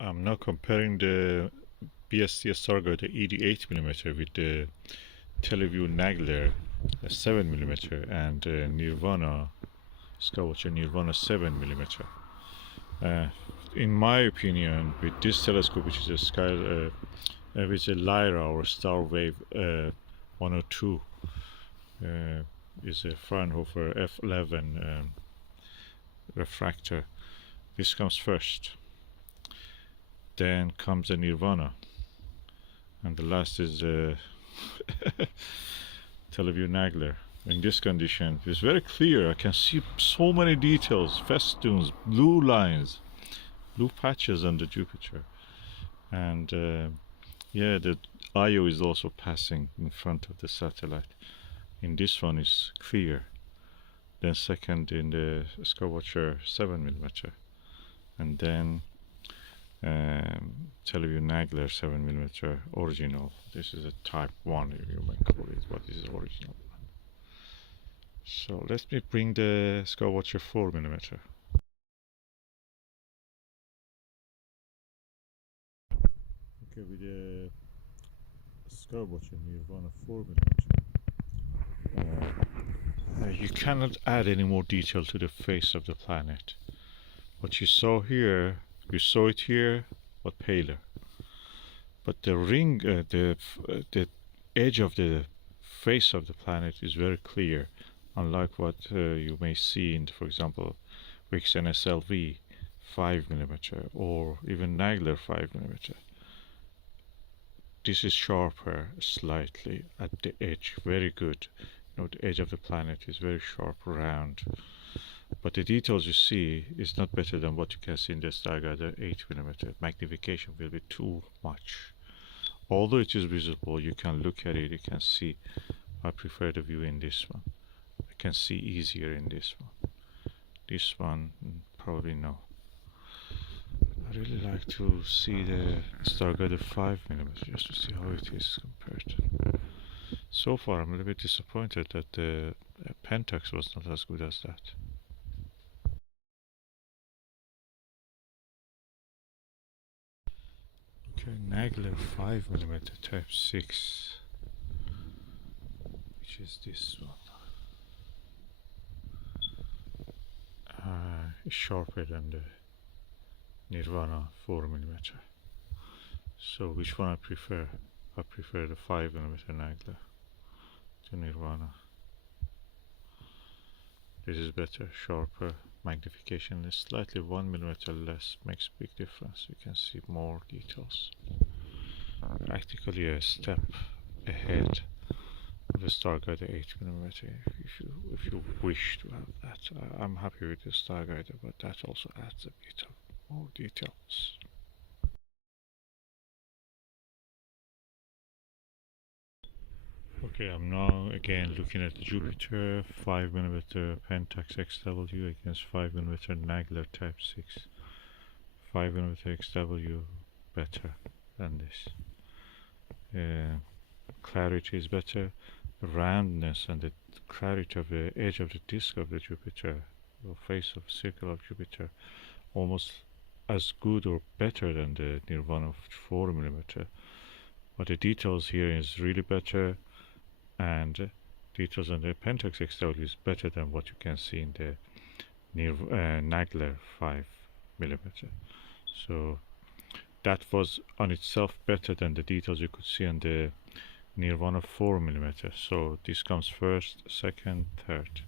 I'm now comparing the BST Stargate ED 8mm with the Televue Nagler 7mm and Nirvana Skywatcher Nirvana 7mm. Uh, in my opinion, with this telescope, which is which is a Lyra or Starwave 102, is a Fraunhofer F11 refractor. This comes first. Then comes the Nirvana, and the last is the Televue Nagler. In this condition, it's very clear. I can see so many details, festoons, blue lines, blue patches on the Jupiter, and yeah, the IO is also passing in front of the satellite. In this one is clear. Then second in the Skywatcher 7mm, and then Televue Nagler 7mm original. This is a type 1, if you may call it, but this is original. So let me bring the Skywatcher 4mm. Okay, with the Skywatcher Nirvana 4mm, you cannot add any more detail to the face of the planet. What you saw here, you saw it here, but paler. But the ring, the edge of the face of the planet is very clear, unlike what you may see in, for example, Wixen SLV 5mm or even Nagler 5mm. This is sharper slightly at the edge, very good. You know, the edge of the planet is very sharp, round. But the details you see is not better than what you can see in the Stargate 8mm. Magnification will be too much. Although it is visible, you can look at it, you can see. I prefer the view in this one. I can see easier in this one. This one, probably no. I really like to see the Stargate 5mm just to see how it is compared. So far, I'm a little bit disappointed that the Pentax was not as good as that. Okay, Nagler 5mm type 6, which is this one. It's sharper than the Nirvana 4mm. So which one I prefer? I prefer the 5mm Nagler to Nirvana. This is better, sharper, magnification is slightly 1mm less, makes big difference. You can see more details. Practically a step ahead of the Stargate 8mm if you wish to have that. I'm happy with the Stargate, but that also adds a bit of more details. Okay, I'm now again looking at the Jupiter 5mm Pentax XW against 5mm Nagler Type 6. 5mm XW better than this. Clarity is better. The roundness and the clarity of the edge of the disk of the Jupiter, the face of circle of Jupiter, almost as good or better than the Nirvana 4mm. But the details here is really better, and details on the Pentax XW is better than what you can see in the Nagler 5mm. So that was on itself better than the details you could see on the Nirvana 4mm. So this comes first, second, third.